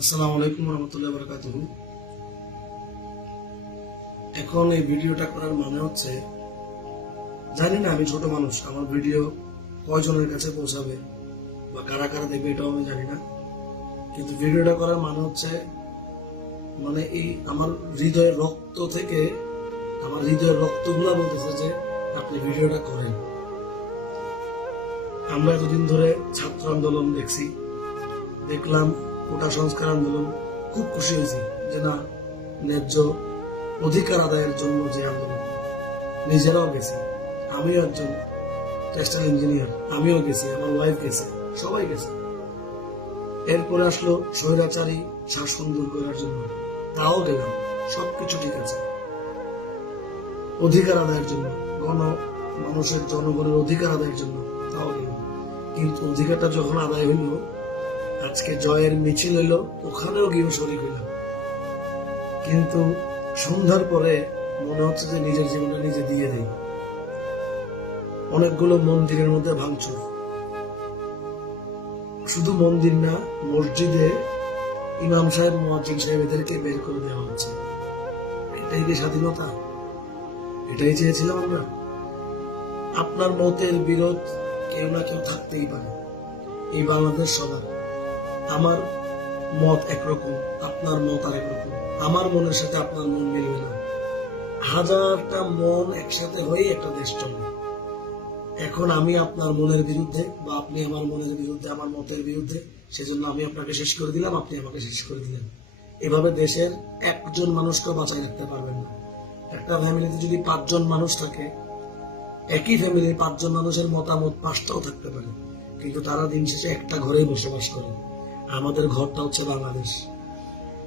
আসসালামু আলাইকুম রহমতুল্লাহ বরকাতুহ। এখন এই ভিডিওটা করার মানে হচ্ছে, জানি না আমি ছোট মানুষ, আমার ভিডিও কয়জনের কাছে পৌঁছাবে বা কারা কারা দেখবে এটাও আমি জানি না, কিন্তু ভিডিওটা করার মানে হচ্ছে, মানে এই আমার হৃদয়ের রক্ত থেকে, আমার হৃদয়ের রক্তগুলা বলতেছে যে আপনি ভিডিওটা করেন। আমরা এতদিন ধরে ছাত্র আন্দোলন দেখলাম, কোটা সংস্কার আন্দোলন, খুব খুশি হয়েছি যে না, ন্যায্য অধিকার আদায়ের জন্য যে আন্দোলন, নিজেরাও গেছি, আমিও একজন টেক্সটাইল ইঞ্জিনিয়ার, আমিও গেছি, আমার ওয়াইফ গেছে, সবাই গেছে। এরপরে আসলো স্বৈরাচারী শাসন দূর করার জন্য, তাও গেলাম, সবকিছু ঠিক আছে। অধিকার আদায়ের জন্য, মানুষের জনগণের অধিকার আদায়ের জন্য, তাও গেলাম। কিন্তু অধিকারটা যখন আদায় হইল, আজকে জয়ের মিছিল হইল, ওখানেও গিয়ে শরীর হইলাম, কিন্তু সন্ধ্যার পরে মনে হচ্ছে যে নিজের জীবনটা নিজে দিয়ে দেই। অনেকগুলো মন্দিরের মধ্যে ভাঙচুর, শুধু মন্দির না, মসজিদে ইমাম সাহেব, মুয়াজ্জিন সাহেব, এদেরকে বের করে দেওয়া হচ্ছে। এটাই কি স্বাধীনতা? এটাই চেয়েছিলাম আমরা? আপনার মতের বিরোধ কেউ না কেউ থাকতেই পারে, এই বাংলাদেশ সবার। আমার মত একরকম, আপনার মত আর একরকম, আমার মনের সাথে আপনার মন মিলবে না। হাজারটা মন একসাথে হয়ে একটা দেশ চলে। এখন আমি আপনার মনের বিরুদ্ধে বা আপনি আমার মনের বিরুদ্ধে, আমার মতের বিরুদ্ধে, সেজন্য আমি আপনাকে শেষ করে দিলাম, আপনি আমাকে শেষ করে দিলেন। এভাবে দেশের একজন মানুষকে বাঁচাই রাখতে পারবেন না। একটা ফ্যামিলিতে যদি 5 জন মানুষ থাকে, একই ফ্যামিলির 5 জন মানুষের মতামত 5টাও থাকতে পারে, কিন্তু তারা দিন শেষে একটা ঘরেই বসবাস করে। আমাদের ঘরটা হচ্ছে বাংলাদেশ।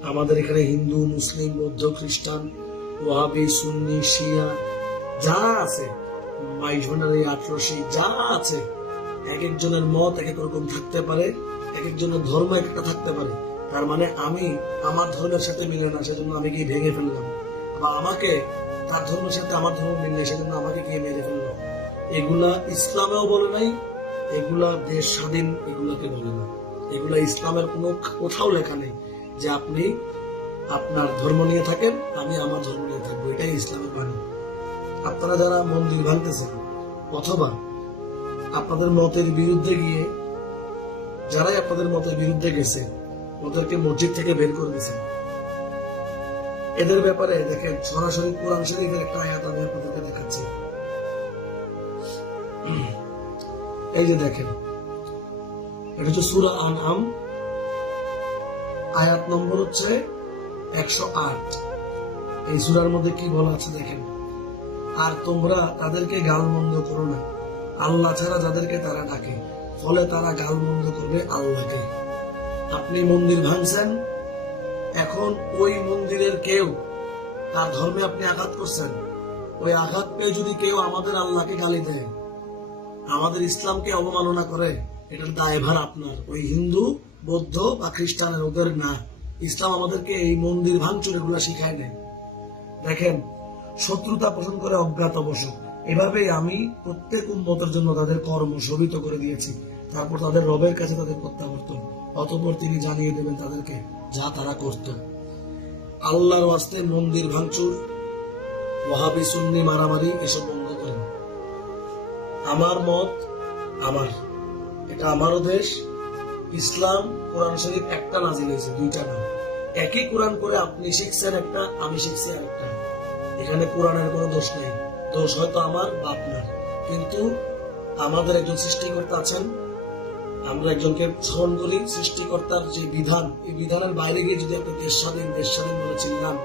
আমাদের এখানে হিন্দু, মুসলিম, বৌদ্ধ, খ্রিস্টান, ওয়াহাবি, সুন্নি, শিয়া যা আছে, মাইজ ভান্ডারি, আটরশি যা আছে, এক একজনের মত এক এক রকম থাকতে পারে, এক একজনের ধর্ম একটা থাকতে পারে। তার মানে আমি আমার ধর্মের সাথে মিলে না, সেজন্য আমি গিয়ে ভেঙে ফেললাম, বা আমাকে তার ধর্মের সাথে আমার ধর্ম মিললে সেজন্য আমাকে গিয়ে মেরে ফেললাম। এগুলা ইসলামেও বলে নাই, এগুলা দেশ স্বাধীন এগুলাকে বলে না, এগুলা ইসলামের কোনো কোথাও লেখা নেই যে আপনি আপনার ধর্ম নিয়ে থাকেন, আমি আমার ধর্ম নিয়ে থাকবো। এটাই ইসলামের বাণী। আপনারা যারা মন্দির ভাঙতেছেন অথবা আপনাদের মতের বিরুদ্ধে গিয়ে, যারাই আপনাদের মতের বিরুদ্ধে গেছে ওদেরকে মসজিদ থেকে বের করে দিয়েছেন, এদের ব্যাপারে দেখেন সরাসরি কোরআন শরীফের একটা আয়াত আমি আপনাদেরকে দেখাচ্ছি। এই যে দেখেন, এটা হচ্ছে সূরা আনআম, আয়াত নম্বর হচ্ছে 108। এই সূরার মধ্যে কি বলা আছে দেখেন, আর তোমরা তাদেরকে গালমন্দ করো না, আল্লাহ ছাড়া যাদেরকে তারা ডাকে, ফলে তারা গালমন্দ করবে আল্লাহকে। আপনি মন্দির ভাঙছেন, এখন ওই মন্দিরের কেউ, তার ধর্মে আপনি আঘাত করছেন, ওই আঘাত পেয়ে যদি কেউ আমাদের আল্লাহকে গালি দেয়, আমাদের ইসলামকে অবমাননা করে, এটার দায়ভার আপনার, ওই হিন্দু, বৌদ্ধ বা খ্রিস্টানের, ওদের না। ইসলাম আমাদেরকে এই মন্দির ভাঙচুর এগুলা শিখায় নেয়। দেখেন, শত্রুতা পোষণ করে অজ্ঞাত বসত, এভাবেই আমি প্রত্যেক উম্মতের জন্য তাদের কর্ম শোভিত করে দিয়েছি। তারপর তাদের রবের কাছে তাদের প্রত্যাবর্তন, অতঃপর তিনি জানিয়ে দেবেন তাদেরকে যা তারা করত। আল্লাহর ওয়াস্তে মন্দির ভাঙচুর, ওয়াহাবি সুন্নি মারামারি এসব বন্ধ করেন। আমার মত আমার, এটা আমারও দেশ। ইসলাম, কোরআন শরীফ একটা নাজিল হয়েছে, 2টা না। একই কোরআন করে আপনি শিখছেন একটা, আমি শিখছি আরেকটা। এখানে কোরআনের কোনো দোষ নেই, দোষ হয়তো আমার বা আপনার, কিন্তু আমাদের একজন সৃষ্টিকর্তা আছেন, আমরা একজনকে স্মরণ করি। সৃষ্টিকর্তার যে বিধান, এই বিধানের বাইরে গিয়ে যদি আপনি দেশ স্বাধীন বলে চিনলাম,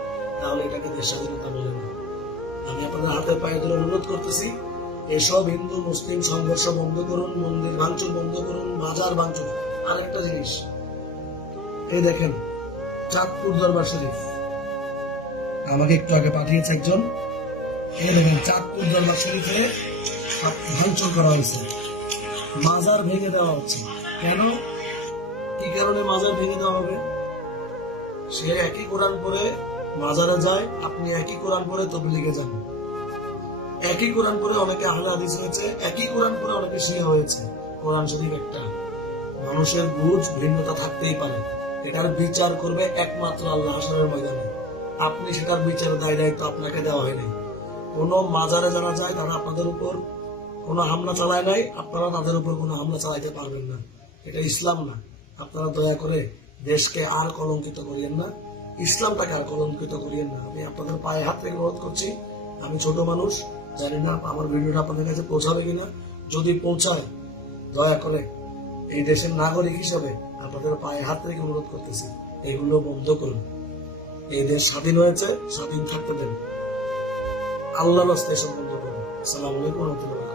তাহলে এটাকে দেশ স্বাধীনতা বলে না। আমি আপনাদের হাতে পায়ে ধরে অনুরোধ করতেছি, এসব হিন্দু মুসলিম সংঘর্ষ বন্ধ করুন, মন্দির ভাঙচুর বন্ধ করুন, বাজার ভাঙচুর। আরেকটা জিনিস, এই দেখেন চাঁদপুর দরবার শরীফ, আমাকে একটু আগে পাঠিয়েছে একজন, এই দেখেন চাঁদপুর দরবার শরীফে ভাঙচুর করা হয়েছে, মাজার ভেঙে দেওয়া হচ্ছে। কেন, কি কারণে মাজার ভেঙে দেওয়া হবে? সে একই কোরআন পড়ে মাজারে যায়, আপনি একই কোরআন পড়ে তবলিগে যান, একই কোরআন পড়ে অনেকে আহলে হাদিস হয়েছে, একই কোরআন পড়ে অনেকে শিয়া হয়েছে। কোরআন শরীফ একটা, মানুষের বুঝ ভিন্নতা থাকতেই পারে, এটার বিচার করবে একমাত্র আল্লাহ হাশরের ময়দানে। আপনি সেটার বিচারের দায় দায়িত্ব আপনাকে দেওয়া হয়নি। কোন মাজারে যারা যায় তারা আপনাদের উপর কোনো হামলা চালায় নাই, আপনারা তাদের উপর কোনো হামলা চালাইতে পারবেন না। এটা ইসলাম না। আপনারা দয়া করে দেশকে আর কলঙ্কিত করিয়েন না, ইসলামটাকে আর কলঙ্কিত করিয়েন না। আমি আপনাদের পায়ে হাত রেখে অনুরোধ করছি। আমি ছোট মানুষ, জানি না আমার ভিডিওটা আপনাদের কাছে পৌঁছাবে কিনা। যদি পৌঁছায়, দয়া করে এই দেশের নাগরিক হিসেবে আপনাদের পায়ে হাত রেখে অনুরোধ করতেছি, এগুলো বন্ধ করুন। এই দেশ স্বাধীন হয়েছে, স্বাধীন থাকতে দেন। আল্লাহর রাস্তায় এসব বন্ধ করুন। আসসালামু আলাইকুম ওয়া রাহমাতুল্লাহ।